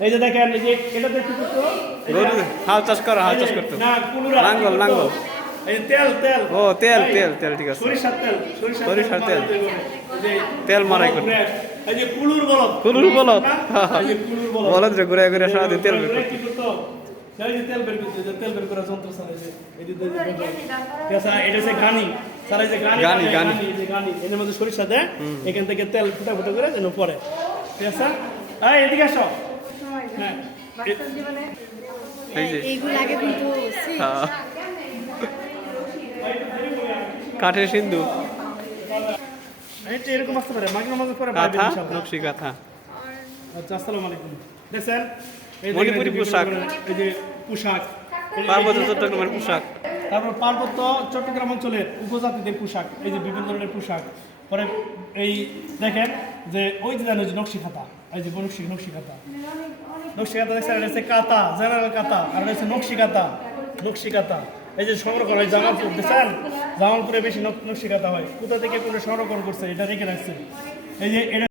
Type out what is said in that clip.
এই যে দেখেন এই যে এটা দেখতে তো হাল চাষ করা হাল চাষ করতে না কুলুরা লাঙ্গল লাঙ্গল এই তেল তেল ও তেল তেল তেল ঠিক আছে সরিষার তেল সরিষার তেল এই যে তেল মারাই করতে এই যে কুলুর বলদ কুলুর বলদ এই যে কুলুর বলদ বলদ রে ঘুরে ঘুরে সারাদিন তেল বের করতে কি করতো এই যে তেল বের করতে যে তেল বের করা যন্ত্র চালাইছে এই যে এটা হচ্ছে গানি সারা যে গানি যে গানি এর মধ্যে সরিষা দেয় এখান থেকে তেল ফুটা ফুটা করে যেন পড়ে ঠিক আছে এই এদিকে আসো হ্যাঁ এই যে এইগুলো আগে কিন্তু কাঠের সিন্ধু এটা এরকম আসতে পারে মাঝে মাঝে পরে কাঁথা নকশি কাঁথা আচ্ছা আসসালামু আলাইকুম দেখেন এই মণিপুরি পোশাক এই যে পোশাক পার্বত্য চট্টগ্রামের পোশাক তারপর পার্বত্য চট্টগ্রাম অঞ্চলের উপজাতিদের পোশাক এই যে বিভিন্ন ধরনের পোশাক পরে এই দেখেন যে ওই যে জানো যে নকশি খাতা এই যে নকশি খাতা দেখছেন এটা হচ্ছে কাতা জেনারেল কাতা আর এটা হচ্ছে নকশি কাতা এই যে সংরক্ষণ হয় জামালপুর দেখছেন জামালপুরে বেশি নকশি কাতা হয় কোথা থেকে কোনো সংরক্ষণ করছে এটা রেখে রাখছে এই যে এটা